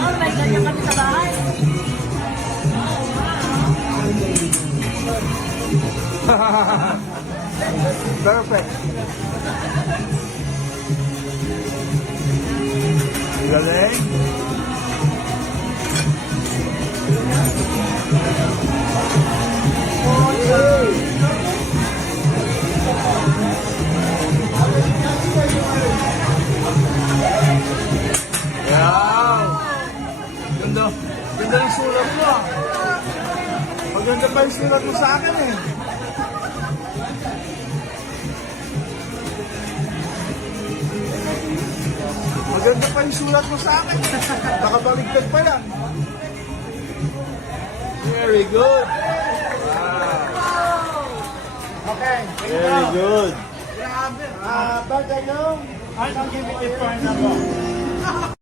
Kailangan may ganyan kami sa bahay. Perfect. Galing. Wow! Ganda. Ganda ng sulat mo ah. Maganda pa yung sulat mo sa akin eh. Maganda pa yung sulat mo sa akin. Nakabaligtad pa lang. Very good. Wow. Okay. Very good. But I know I don't give it a point number.